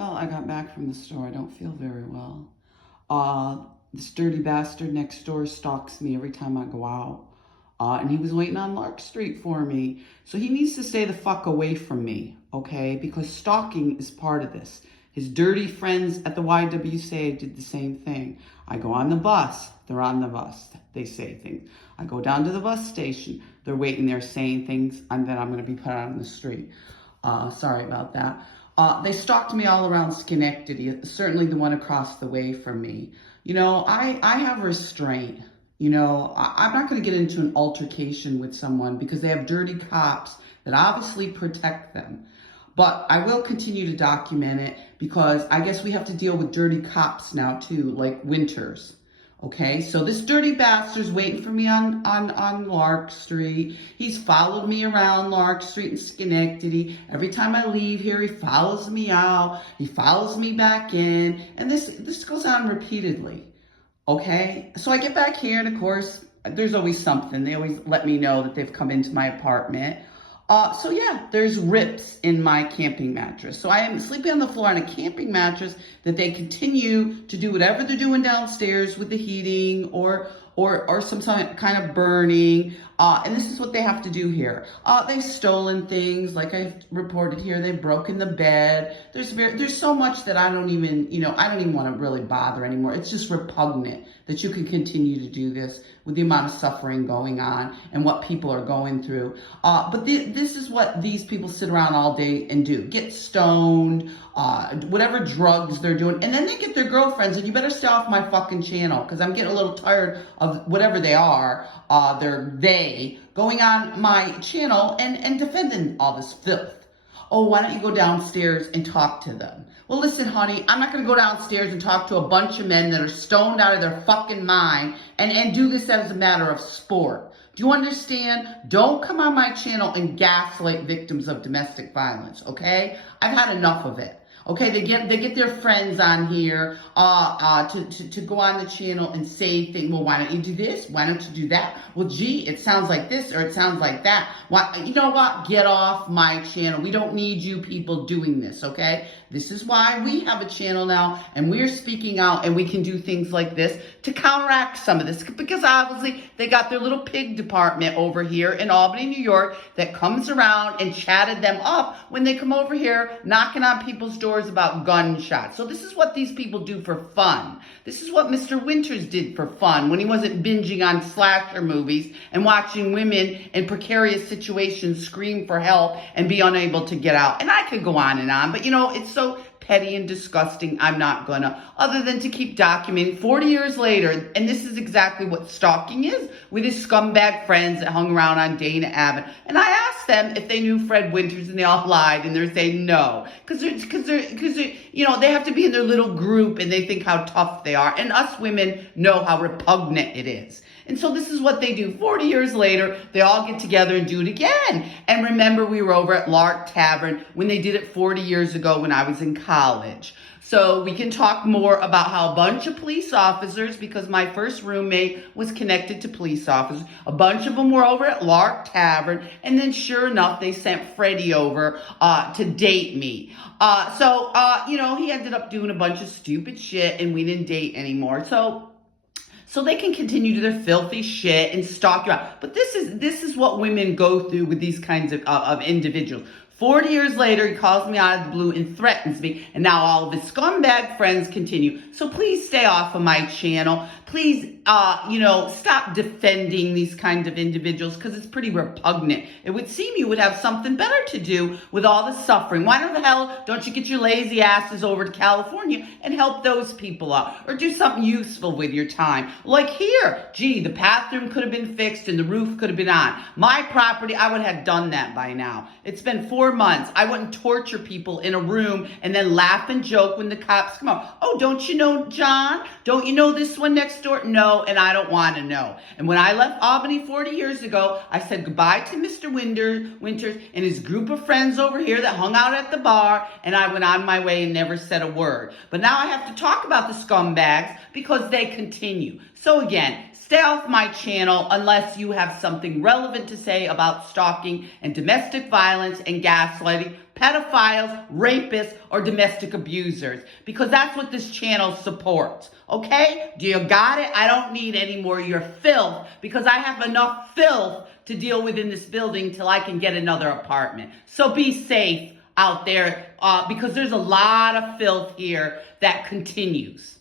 Well, I got back from the store. I don't feel very well. This dirty bastard next door stalks me every time I go out. And he was waiting on Lark Street for me. So he needs to stay the fuck away from me, okay? Because stalking is part of this. His dirty friends at the YWCA did the same thing. I go on the bus. They're on the bus. They say things. I go down to the bus station. They're waiting there saying things, and then I'm going to be put out on the street. Sorry about that. They stalked me all around Schenectady, certainly the one across the way from me. You know, I have restraint. You know, I'm not going to get into an altercation with someone because they have dirty cops that obviously protect them. But I will continue to document it because I guess we have to deal with dirty cops now too, like Winters. Okay, so this dirty bastard's waiting for me on Lark Street. He's followed me around Lark Street in Schenectady. Every time I leave here, he follows me out. He follows me back in. And this goes on repeatedly. Okay, so I get back here, and of course, there's always something. They always let me know that they've come into my apartment. So yeah, there's rips in my camping mattress. So I am sleeping on the floor on a camping mattress that they continue to do whatever they're doing downstairs with the heating or some kind of burning. And this is what they have to do here. They've stolen things, like I've reported here. They've broken the bed. There's so much that I don't even want to really bother anymore. It's just repugnant that you can continue to do this with the amount of suffering going on and what people are going through. But this is what these people sit around all day and do. Get stoned, whatever drugs they're doing. And then they get their girlfriends, and you better stay off my fucking channel because I'm getting a little tired of whatever they are. They going on my channel and defending all this filth. Oh, why don't you go downstairs and talk to them? Well, listen, honey, I'm not going to go downstairs and talk to a bunch of men that are stoned out of their fucking mind and do this as a matter of sport. Do you understand? Don't come on my channel and gaslight victims of domestic violence, okay? I've had enough of it. Okay, they get their friends on here to go on the channel and say things. Well, why don't you do this? Why don't you do that? Well, gee, it sounds like this or it sounds like that. Why, you know what? Get off my channel. We don't need you people doing this, okay? This is why we have a channel now, and we're speaking out, and we can do things like this to counteract some of this, because obviously they got their little pig department over here in Albany, New York, that comes around and chatted them up when they come over here knocking on people's doors about gunshots. So this is what these people do for fun. This is what Mr. Winters did for fun when he wasn't binging on slasher movies and watching women in precarious situations scream for help and be unable to get out. And I could go on, but you know, it's so petty and disgusting, I'm not gonna, other than to keep documenting 40 years later. And this is exactly what stalking is, with his scumbag friends that hung around on Dana Avenue. And I asked them if they knew Fred Winters, and they all lied, and they're saying no, because they're, you know, they have to be in their little group and they think how tough they are, and us women know how repugnant it is. And so this is what they do. 40 years later, they all get together and do it again. And remember, we were over at Lark Tavern when they did it 40 years ago when I was in college. So we can talk more about how a bunch of police officers, because my first roommate was connected to police officers, a bunch of them were over at Lark Tavern, and then sure enough, they sent Freddie over to date me. You know, he ended up doing a bunch of stupid shit, and we didn't date anymore. So they can continue to their filthy shit and stalk you out. But this is what women go through with these kinds of individuals. 40 years later, he calls me out of the blue and threatens me. And now all of his scumbag friends continue. So please stay off of my channel. Please, you know, stop defending these kinds of individuals, because it's pretty repugnant. It would seem you would have something better to do with all the suffering. Why the hell don't you get your lazy asses over to California and help those people out? Or do something useful with your time. Like here, gee, the bathroom could have been fixed and the roof could have been on. My property, I would have done that by now. It's been 4 months. I wouldn't torture people in a room and then laugh and joke when the cops come out. Oh, don't you know John? Don't you know this one next door? No, and I don't want to know. And when I left Albany 40 years ago, I said goodbye to Mr. Winters and his group of friends over here that hung out at the bar, and I went on my way and never said a word. But now I have to talk about the scumbags because they continue. So again, stay off my channel unless you have something relevant to say about stalking and domestic violence and gaslighting, pedophiles, rapists, or domestic abusers, because that's what this channel supports. Okay? Do you got it? I don't need any more of your filth, because I have enough filth to deal with in this building till I can get another apartment. So be safe out there, because there's a lot of filth here that continues.